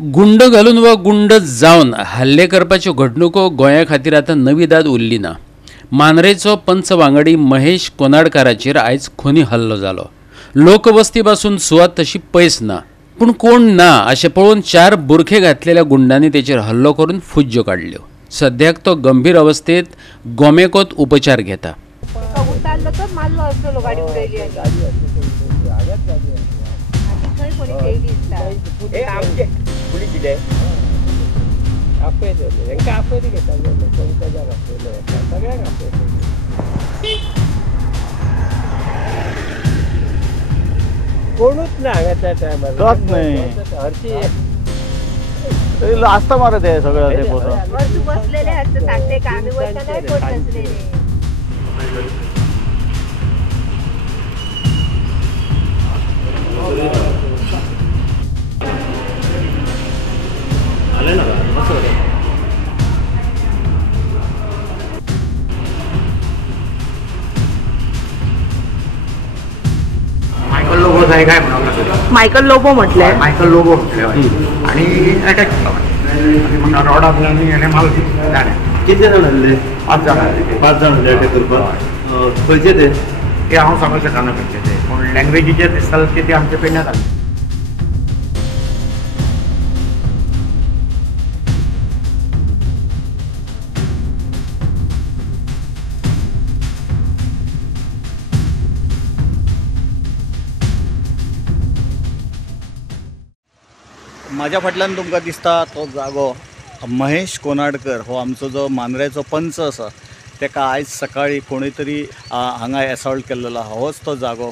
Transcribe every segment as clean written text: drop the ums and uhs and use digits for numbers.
गुंड घालून व गुंड जावन हल्ले करपाच्यो घडणुको गोंया खातीर आतां नवी दाद उरली ना। मांद्रेचो पंच वांगडी महेश कोनाडकाराचेर आयज खोनी हल्लो जालो। लोकवस्ती पासून सुवात तशी पयस ना, पूण कोण ना अशें पळोवन 4 बुरखे घातलेल्या गुंडांनी तेचेर हल्लो करून फुज्ज्यो काडल्यो। सद्याक तो गंभीर अवस्थेत गोमेकोत उपचार घेता। कोणूच ना त्या टायमार नाही आस्था मारत आहे सगळं ते पोरं बसलेले आहेत सांगते का आम्ही वरती नाही कोण बसलेले आले ना बस मायकल लोबो काय म्हणावं मायकल लोबो म्हटलंय मायकल लोबो म्हटलं आणि अटॅक केला आणि मग रॉड आपल्याला याने माल किती जण हल्ले 5 जण 5 जण हल्ले अटॅक करपाक खंयचे ते हांव सांगूंक शकना खंयचे ते पूण लँग्वेजीचे दिसता ते आमचे पेडण्यात आले। माझ्या फाटल्यान तुमकां दिसता तो जागो महेश कोनाडकर हो आमचो जो मांद्रेचो पंच आसा तेका आयज सकाळी कोणी तरी हांगा एसॉल्ट केल्लो होच तो जागो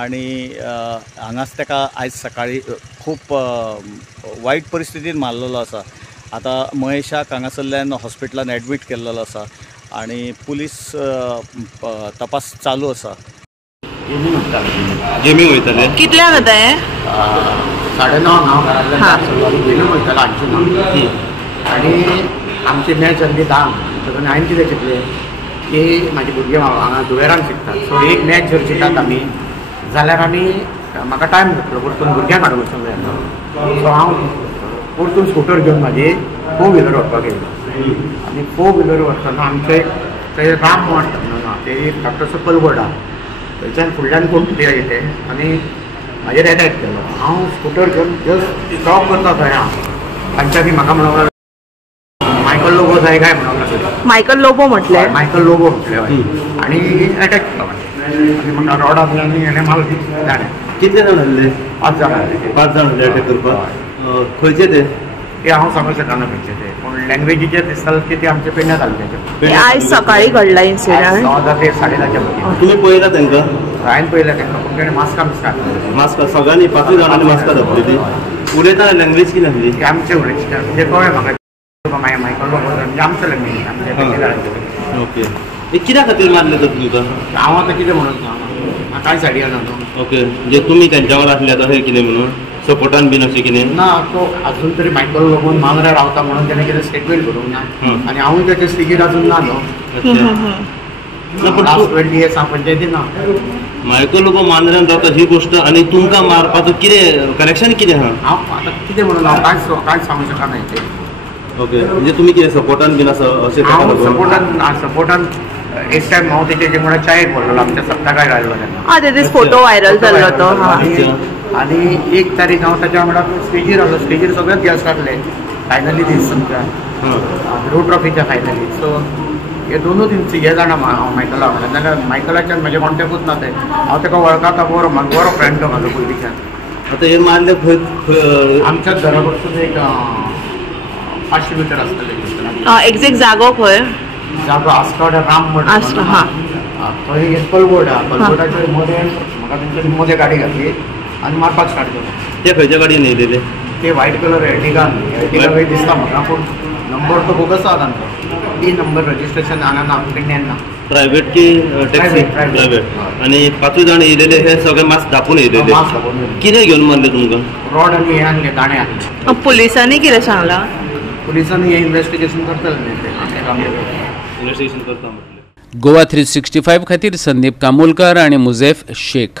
आणि हांगाच तेका आयज सकाळी खूप वायट परिस्थितीन मारलेलो आसा। आता महेशाक हांगासरल्यान हॉस्पिटलान एडमीट केल्लो आसा आणि पुलीस तपास चालू आसा। गेमींग वयताले कितल्या जाता हे 9:30 हांव घरांतल्यान गेमींग वयतालो हांची आणि आमची मॅच जाल्ली 10 तातूंत हांवें कितें चिंतलें की म्हाजे भुरगे हांगा दुवेरान शिकतात सो एक मॅच जर चिंतात आमी जाल्यार आमी म्हाका टायम जातलो परतून भुरग्यांक हाडूंक वचूंक जाय। सो हांव परतून स्कूटर घेवन म्हाजी 4 व्हिलर व्हरपाक गेलो आनी 4 व्हिलर व्हरतना आमचे थंय राम मठ ते एक धाकटोसो कलवड आहा थंयच्यान फुडल्यान कोण कितें येते आनी म्हाजेर एटॅक केलो। हांव स्कूटर घेवन जस्ट स्टॉप करता थंय हांव तांच्यांनी म्हाका म्हणूंक मायकल लोबो जाय काय म्हणूंक मायकल लोबो म्हटलंय मायकल लोबो म्हटलें आणि अटॅक केलो आणि मग रॉड आपल्याला याने माल किती जण हल्ले 5 जण 5 जण हल्ले अटॅक करपाक खंयचे ते हांव सांगूंक शकना खंयचे ते पूण लँग्वेजीचे दिसता ते आमचे पेडण्यात आले। आज सकाळी घडला इन्सिडंट 10 ते 10:30 मदीं तुम्ही पळयला तांकां हांवें पळयलें तांकां पूण तेणें मास्कां घातलीं मास्क सगळ्यांनी 5 जाणांनी मास्कां घातली उलयतना लँग्वेज कितें आहली ते आमचे उलयता म्हणजे कळ्ळें म्हाका मायकल लोबो म्हणजे आमचो लँग्वेज आमचे ओके हे कित्या खातीर मारले तर तुमकां हांव आतां कितें म्हणून म्हाका कांय सायडी ना ओके म्हणजे तुमी तेंच्या वांगडा आसले आतां अशें कितें म्हणून सपोर्टान बीन अशें कितें ना तो अजून तरी मायकल लोबोन मांद्रे रावता म्हणून तेणें कितें स्टेटमेंट करूंक ना आनी हांवूय तेचे स्थिगीर अजून ना न्हू लास्ट 20 years हांव पंचायतीन ना। मायकल लोबो मांद्र्यान रावता ही गोश्ट आनी तुमकां मारपाचो कितें कनेक्शन कितें आहा हांव आतां कितें म्हणून हांव कांयच सांगूंक शकना ते। ओके म्हणजे तुमी कितें सपोर्टान बीन आसा अशें सपोर्टान एक टायम हांव तेचे वांगडा चायेक व्हरलेलो आमच्या सप्तकाय घाललो तेन्ना तेजो फोटो व्हायरल जाल्लो तो आनी 1 तारीख हांव ताच्या वांगडा स्टेजीर आसलो स्टेजीर सगळेच गेस्ट आसले फायनली दीस तुमच्या ब्लू ट्रॉफीच्या फायनली सो हे दोनूय दीस हे जाणा हांव मायकला वांगडा नाजाल्यार मायकलाच्यान म्हाजें कॉन्टेक्टूच ना ते हांव ताका वळखता बरो म्हाका बरो फ्रेंड तो म्हाजो पयलींच्यान। आतां हे मारले खंय आमच्याच घरा कडसून एक 500 मीटर आसतलें एक्झॅक्ट जागो खंय जागो आस्कॉड राम मठ थंय एक कलवड आहा कलवडाच्या मदें म्हाका तेंच्यांनी मदें गाडी घातली आनी मारपाक स्टार्ट केलो। ते खंयच्या गाडयेन येयलेले ते व्हायट कलर एर्टिगा खंय दिसता म्हाका पूण नंबर तो बोगस आहा तांचो ती नंबर रजिस्ट्रेशन हांगा ना पेडण्यान ना प्रायवेट की टॅक्सी प्रायवेट आणि 5 जण येयलेले हे सगळे मास्क दाखवून येयलेले कितें घेवन मारले तुमकां रॉड आनी हे आणले दाणे आणले पुलिसांनी कितें सांगलां पुलिसांनी हे इन्व्हेस्टिगेशन करतले गोवा 365 खातीर संदीप कामोलकर आणि मुझेफ शेख।